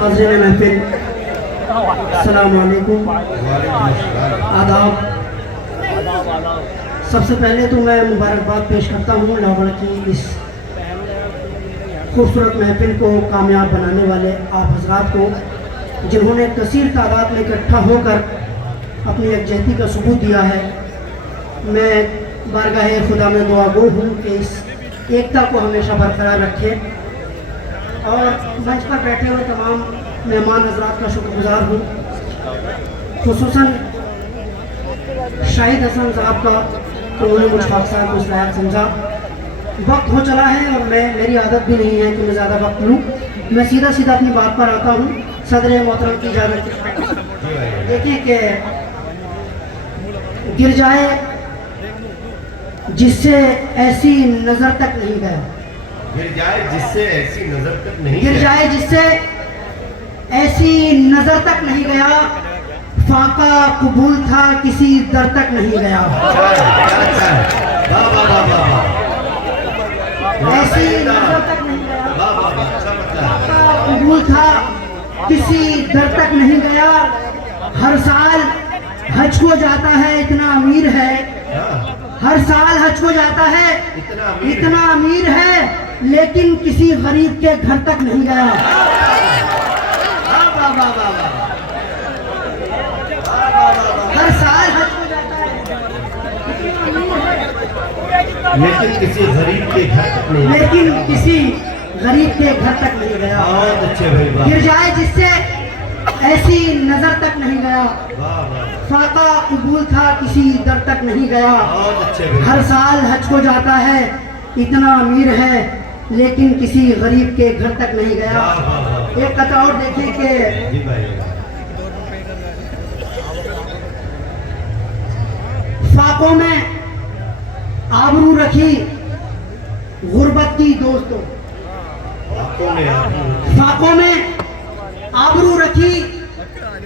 हाज़िरीन महफिल, अस्सलाम वालेकुम, आदाब। सबसे पहले तो मैं मुबारकबाद पेश करता हूँ लाहौर की इस खूबसूरत महफिल को कामयाब बनाने वाले आप हजरात को, जिन्होंने कसीर तादाद में इकट्ठा होकर अपनी यकजहती का सबूत दिया है। मैं बारगाह खुदा में दुआ गो हूँ कि इस एकता को हमेशा बरकरार रखे और मंच पर बैठे हुए तमाम मेहमान हजरात का शुक्रगुजार हूँ, खुसूसन शाहिद हसन साहब का, तो उन्होंने मुझ खाकसार को इस लायक समझा। वक्त हो चला है और मेरी आदत भी नहीं है कि मैं ज़्यादा वक्त लूँ। मैं सीधा सीधा अपनी बात पर आता हूँ। सदर मोहतरम की इजाज़त देखिए कि गिर जाए जिससे ऐसी नज़र तक नहीं गया, गिर जाए जिससे ऐसी नजर तक नहीं, गिर जाए जिससे ऐसी नज़र तक नहीं गया, फाका कबूल था किसी दर तक नहीं गया। ऐसी नज़र तक नहीं गया, फाका कबूल था किसी दर तक नहीं गया। हर साल हज को जाता है इतना अमीर है, हर साल हज को जाता है इतना अमीर है, लेकिन किसी गरीब के घर तक नहीं गया। हर साल हज को जाता है लेकिन किसी गरीब के घर तक नहीं, लेकिन किसी गरीब के घर तक नहीं गया। बहुत अच्छे भाई, गिर जाए जिससे ऐसी नजर तक नहीं गया, फाका कबूल था किसी दर तक नहीं गया। बहुत अच्छे भाई। हर साल हज को जाता है इतना अमीर है, लेकिन किसी गरीब के घर तक नहीं गया। एक कथा और देखिए कि फाकों में आबरू रखी गुर्बत की दोस्तों, फाकों में आबरू रखी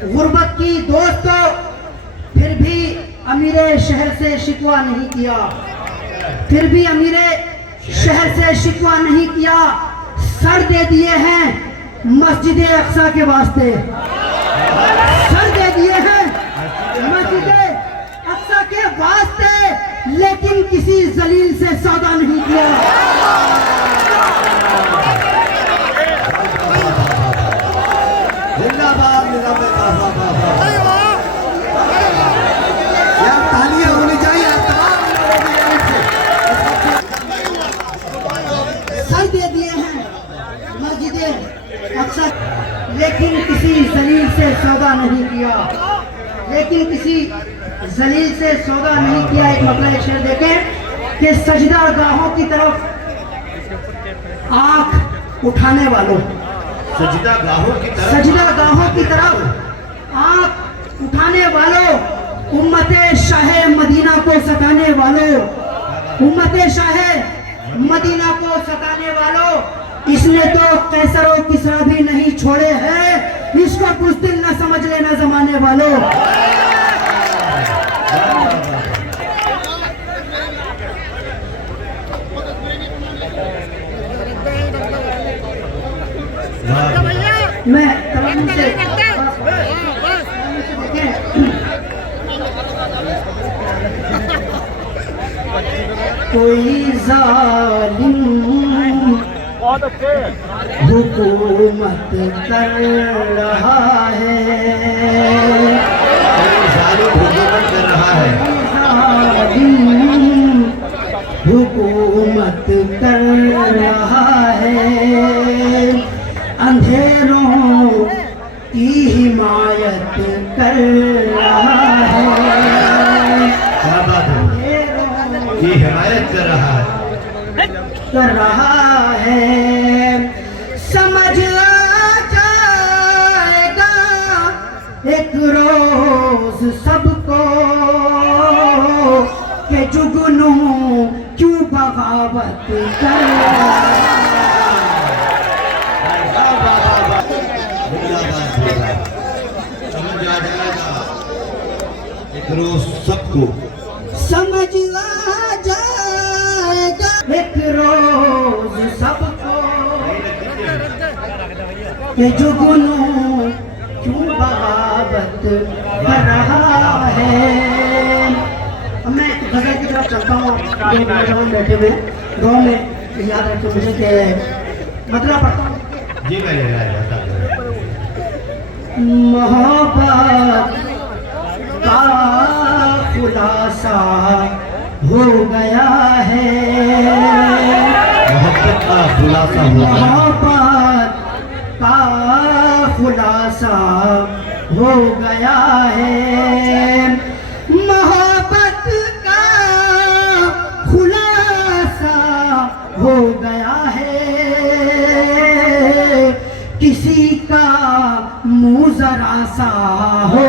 गुर्बत की दोस्तों, फिर भी अमीरे शहर से शिकवा नहीं किया, फिर भी अमीरे शहर से शिकवा नहीं किया। सर दे दिए हैं मस्जिद अक्सा के वास्ते, सर दे दिए हैं मस्जिद अक्सा के वास्ते, लेकिन किसी जलील से सौदा नहीं किया। जिंदाबाद, यार तालियां होनी चाहिए। सर दे दिए हैं मस्जिद अक्सा, लेकिन किसी जलील से सौदा नहीं किया, लेकिन किसी जलील से सौदा नहीं किया। एक मतलब शेर देखें कि सजदा गाहों की तरफ आंख उठाने वालों, सजदा गाहों की तरफ, सजदा गाहों की तरफ आंख उठाने वालों, उम्मते शाहे मदीना को सताने वालों, उम्मते शाहे मदीना को सताने वालों, इसने तो कैसर और किसरा भी नहीं छोड़े हैं, इसको बुज़दिल न समझ लेना जमाने वालों। मैं तमाम से कोई जालिम हुकूमत कर रहा है, हुकूमत कर रहा है, अंधेरों की हिमायत कर रहा है, की हिमायत कर रहा है, कर रहा है। समझ आ जाएगा एक रोज सबको के जुगनू क्यों बगावत कर रहा है। समझ आ जाएगा एक रोज सबको, समझ आ जाएगा एक रोज सबको ये जुगनू क्यों बगावत कर रहा है। अब मैं गजल की तरफ चलता हूँ। जो नौजवान बैठे हुए गाँव में याद रखते मुझे कि मतलब पढ़ता हूँ। जी मैं मोहब्बत का खुलासा हो गया है। मोहब्बत का खुलासा हो गया। मोहब्बत का खुलासा हो गया है। मोहब्बत का खुलासा हो गया है। किसी का मुंह जरा सा हो,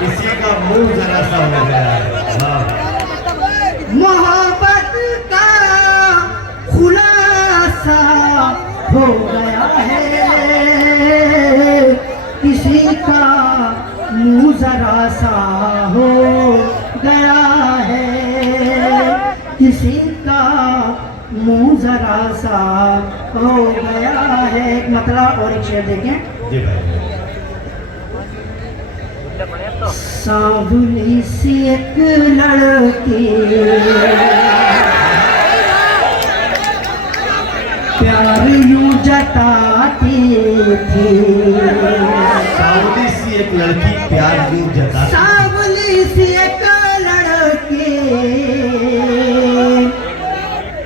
किसी का मुंह जरा सा हो गया है। मोहब्बत का खुलासा हो गया है। किसी का मुंह जरा सा हो गया है। किसी का मुंह जरा सा हो गया है। एक मतलब और एक शेर देखें। जी भाई सांवली सी एक लड़की प्यार यूं जताती थी। सांवली सी एक लड़की प्यार यूं जताती। सांवली सी एक लड़की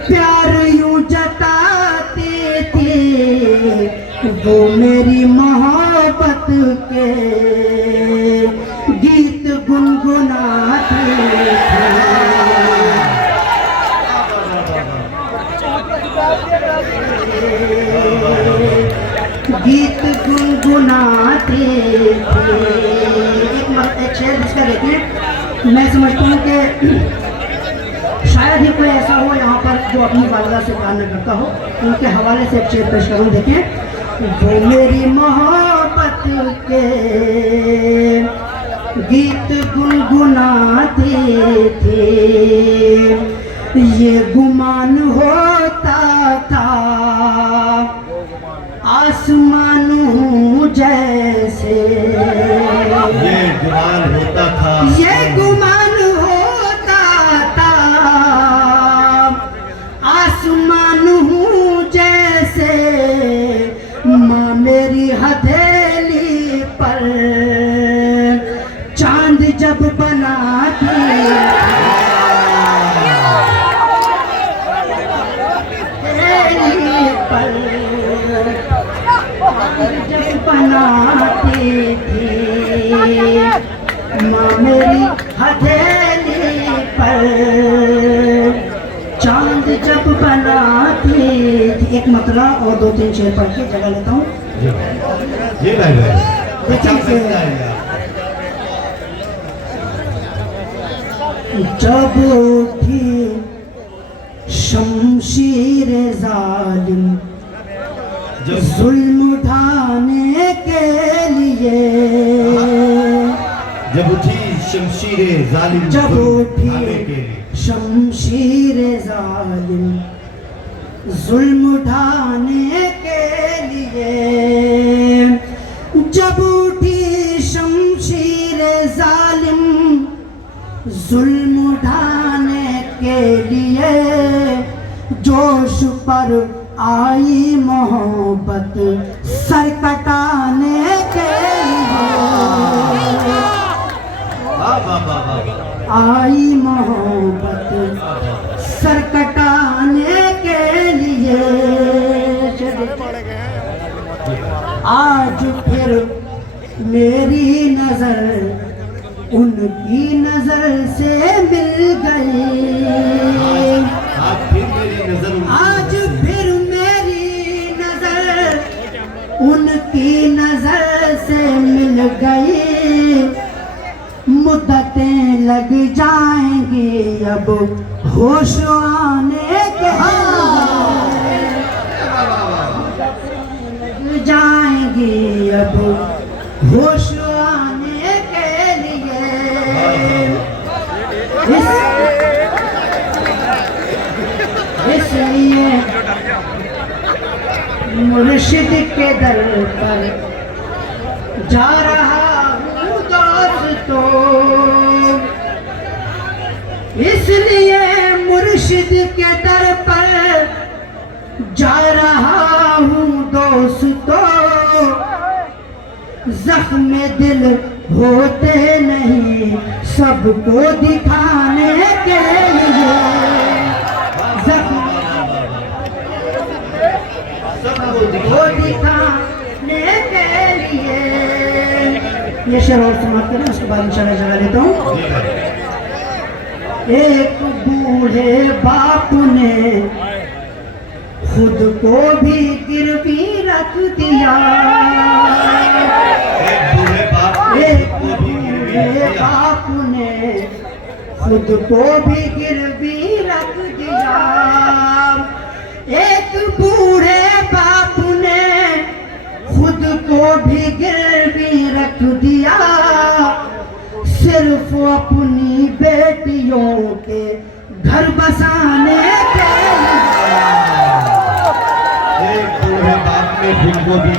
प्यार यूं जताती थी। वो मेरी मोहब्बत के गीत गुनगुनाती थी। गीत गुनगुनाते थे। एक शेर जिसका देखिए, मैं समझता हूँ कि शायद ही कोई ऐसा हो यहाँ पर जो अपनी वालदा से प्यार न करता हो। उनके हवाले से एक शेर पेश करूँ। देखें, वो मेरी मोहब्बत के गीत गुनगुनाते थे। ये गुमान होता था आसमान हूँ जैसे। ये गुमान होता था। ये गुमान होता था आसमान हूँ जैसे। माँ मेरी हथेली पर चांद जब बनाती पर जब बनाती थी। माँ मेरी हथेली पर चांद जब बनाती थी। एक मतलब और दो तीन शेर पढ़ के जगह लेता हूँ। जी भाई भाई जब उठी शमशीर जालिम जुल्म उठाने के लिए। जब उठी शमशीर जालिम जब उठाने के उठी लिए। शमशीर जालिम जुल्म उठाने के लिए। जब उठी शमशीर जालिम जुल्म उठाने के लिए। जोश पर आई मोहब्बत सर कटाने के लिए। आई मोहब्बत सर कटाने के लिए। आज फिर मेरी नजर उनकी नजर से मिल गई। आज फिर मेरी नजर उनकी नजर से मिल गई। मुद्दतें लग जाएंगी अब होश आने के लग जाएंगी अब होश आने के लिए। मुर्शिद के दर पर जा रहा हूँ दोस्तों, इसलिए मुर्शिद के दर पर जा रहा हूँ दोस्तों। जख्म दिल होते नहीं सबको दिखाने के लिए, सबको दिखाने के लिए। ये शेर और समाप्त करें, उसके बाद इंशाल्लाह जगह लेता हूँ। एक बूढ़े बाप ने खुद को भी गिरवी रख दिया, एक बूढ़े बाप ने खुद को भी गिरवी रख दिया। एक बूढ़े बाप ने खुद को भी गिरवी रख दिया, सिर्फ अपनी बेटियों के घर बसाने के लिए। एक बूढ़े बाप ने खुद को भी